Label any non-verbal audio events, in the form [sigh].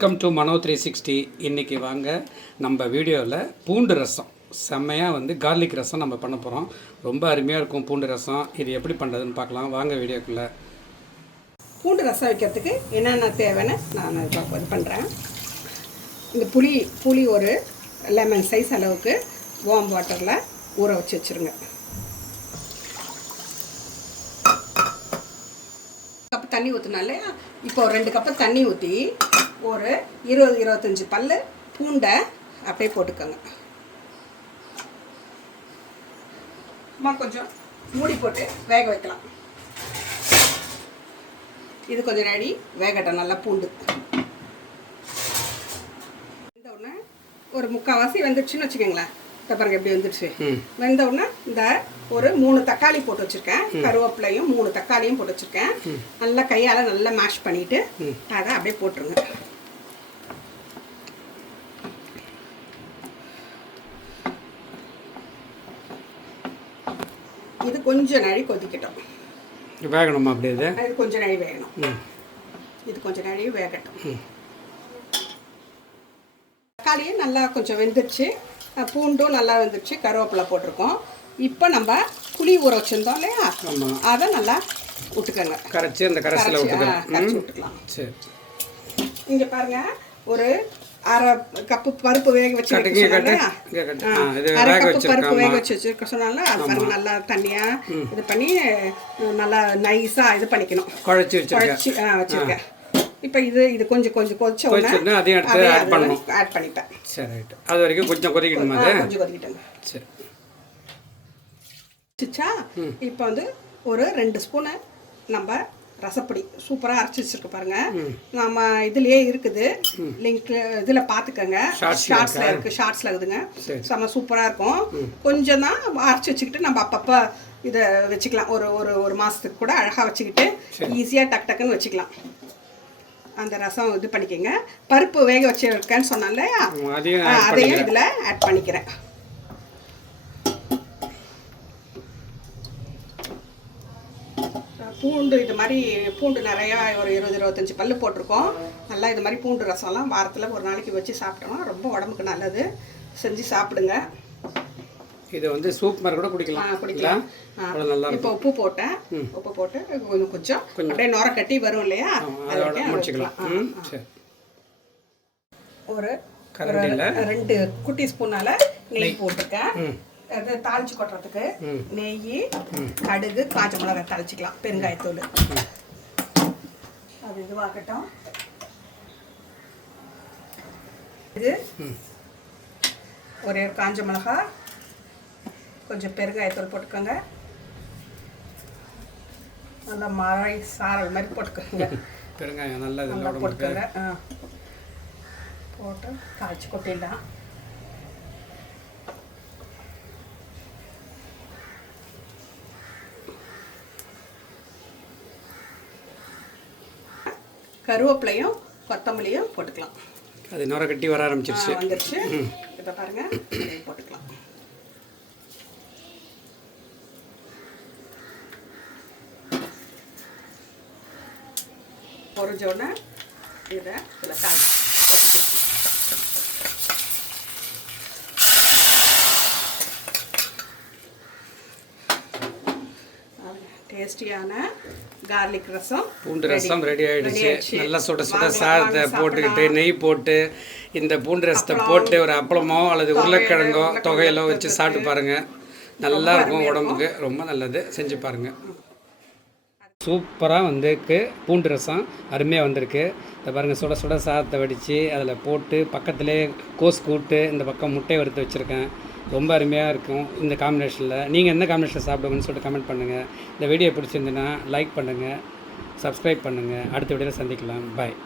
Welcome to Mano three sixty இன்றைக்கி வாங்க நம்ம வீடியோவில் பூண்டு ரசம். செம்மையாக வந்து கார்லிக் ரசம் நம்ம பண்ண போகிறோம் ரொம்ப அருமையாக இருக்கும் பூண்டு ரசம். இது எப்படி பண்ணுறதுன்னு பார்க்கலாம். வாங்க வீடியோக்குள்ளே. பூண்டு ரசம் வைக்கிறதுக்கு என்னென்ன தேவைன்னு நான் இப்போ இது பண்ணுறேன் இந்த புளி புளி ஒரு லெமன் சைஸ் அளவுக்கு வார்ம் வாட்டரில் ஊற வச்சு வச்சுருங்க. தண்ணி ஊற்றினாலே இப்போ ஒரு ரெண்டு கப்பு தண்ணி ஊற்றி ஒரு இருபது இருபத்தஞ்சி பல் பூண்டை அப்படியே போட்டுக்கோங்க. அம்மா கொஞ்சம் மூடி போட்டு வேக வைக்கலாம். இது கொஞ்சம் ரெடி வேகட்டும் நல்லா பூண்டு. வெந்த உடனே ஒரு முக்கால்வாசி வெந்துடுச்சுன்னு வச்சுக்கோங்களேன். இப்போ பாருங்க எப்படி வந்துடுச்சு வெந்த உடனே இந்த ஒரு மூணு தக்காளி போட்டு வச்சுருக்கேன். கருவேப்பிலையும் மூணு தக்காளியும் போட்டு வச்சுருக்கேன். நல்லா கையால் நல்லா மேஷ் பண்ணிட்டு அதை அப்படியே போட்டுருங்க. இது கொஞ்சம் நழி கொதிக்கட்டும். வேகணுமா அப்படியே இது? கொஞ்சம் நழி வேகணும். இது கொஞ்சம் நழி வேகட்டும். தக்காளியும் நல்லா கொஞ்சம் வெந்துருச்சு. பூண்டும் நல்லா வெந்துருச்சு. கருவேப்பிலை போட்டிருக்கோம். இப்போ நம்ம புளி ஊற வச்சுருந்தோம் இல்லையா? அதை நல்லா விட்டுக்கோங்க. கரைச்சி அந்த ஆ, விட்டுக்கலாம். சரி. இங்கே பாருங்க ஒரு அரை கப்பு பருப்பு வேக வச்சு அரை கப்பு பருப்பு வேக. வச்சு வச்சிருக்க சொன்னால அது பாருங்க நல்லா தண்ணியா இது பண்ணி நல்லா நைஸா இது பண்ணிக்கணும். குழச்சி குழச்சி வச்சிருக்கேன் இப்போ இது இது கொஞ்சம் கொஞ்சம் கொதிச்ச உடனே அதையும் எடுத்து அதுல பண்ணணும். ஆட் பண்ணிப்பேன். சரி அது வரைக்கும் கொஞ்சம் கொதிக்கணுமா கொஞ்சம் கொதிக்கிட்டேங்க. சரி. வச்சுச்சா இப்போ வந்து ஒரு ரெண்டு ஸ்பூனு நம்ம ரசப்பொடி சூப்பராக அரைச்சி வச்சிருக்கு பாருங்க. நம்ம இதுலயே இருக்குது. லிங்க் இதில் பார்த்துக்கோங்க ஷார்ட்ஸில் இருக்குது ஷார்ட்ஸில் இருக்குதுங்க. செம்ம சூப்பராக இருக்கும். கொஞ்சம் தான் அரைச்சி வச்சுக்கிட்டு நம்ம அப்பப்போ இதை வச்சுக்கலாம். ஒரு ஒரு ஒரு மாதத்துக்கு கூட அழகாக வச்சுக்கிட்டு ஈஸியாக டக் டக்குன்னு வச்சுக்கலாம். அந்த ரசம் இது பண்ணிக்கோங்க. பருப்பு வேக சொன்னால அதையும் ஆ, add அதையும் இதில் ஆட் பண்ணிக்கிறேன். பூண்டு இது மாதிரி பூண்டு நிறையா ஒரு இருபது இருபத்தஞ்சி பல்லு போட்டிருக்கோம். நல்லா இது மாதிரி பூண்டு ரசம்லாம் வாரத்தில் ஒரு நாளைக்கு வச்சு சாப்பிட்டோம்னா ரொம்ப உடம்புக்கு நல்லது. செஞ்சு சாப்பிடுங்க. இதை வந்து சூப் மாதிரி கூட குடிக்கலாம். குடிக்கலாம். நல்லா இப்போ உப்பு போட்டேன். உப்பு போட்டு கொஞ்சம் கொஞ்சம். அப்படியே நுர கட்டி வரும் இல்லையா? அதை அதோட முடிச்சுக்கலாம். ஒரு ரெண்டு குட்டி ஸ்பூனால நெய் போட்டிருக்கேன். அது தாளிச்சு கொட்டுறதுக்கு. நெய் கடுகு காஞ்ச மிளகாய் தாளிச்சிக்கலாம். பெருங்காயத்தூள். அது இதுவாகட்டும். இது ஒரே காஞ்ச மிளகாய். கொஞ்சம் பெருங்காயத்தூள் போட்டுக்கோங்க. நல்லா மழை சாரல் மாதிரி போட்டுக்கோங்க. [laughs] பெருங்காயம் நல்லா போட்டுக்கோங்க. போட்டு தாளிச்சு கொட்டிடலாம். கருவேப்பிலையும் கொத்தமல்லியும் போட்டுக்கலாம். அது நுர கட்டி வர ஆரம்பிச்சிருச்சு. வந்துருச்சு. இப்போ பாருங்க அதையும் போட்டுக்கலாம். பொரிஞ்ச உடனே இதை இதில் தாளிச்சு டேஸ்டியான கார்லிக் ரசம் பூண்டு ரசம் ரெடி ஆயிடுச்சு. ஆயிடுச்சு. நல்லா சுட சுட சாதத்தை போட்டுக்கிட்டு நெய் போட்டு இந்த பூண்டு ரசத்தை போட்டு ஒரு அப்பளமோ அல்லது உருளைக்கிழங்கோ தொகையிலோ வச்சு சாப்பிட்டு பாருங்க. நல்லா இருக்கும் உடம்புக்கு. ரொம்ப நல்லது. செஞ்சு பாருங்க. சூப்பராக வந்திருக்கு. பூண்டு ரசம் அருமையாக வந்திருக்கு. இந்த பாருங்கள் சுட சுட சாதத்தை வடித்து அதில் போட்டு பக்கத்திலே கோஸ் கூட்டு இந்த பக்கம் முட்டை வறுத்து வச்சுருக்கேன். ரொம்ப அருமையாக இருக்கும் இந்த காம்பினேஷனில் நீங்கள் எந்த காம்பினேஷன் சாப்பிடுங்கன்னு சொல்லிட்டு கமெண்ட் பண்ணுங்கள் இந்த வீடியோ பிடிச்சிருந்துன்னா லைக் பண்ணுங்கள் சப்ஸ்கிரைப் பண்ணுங்கள் அடுத்த வீடியோவில் சந்திக்கலாம். பாய்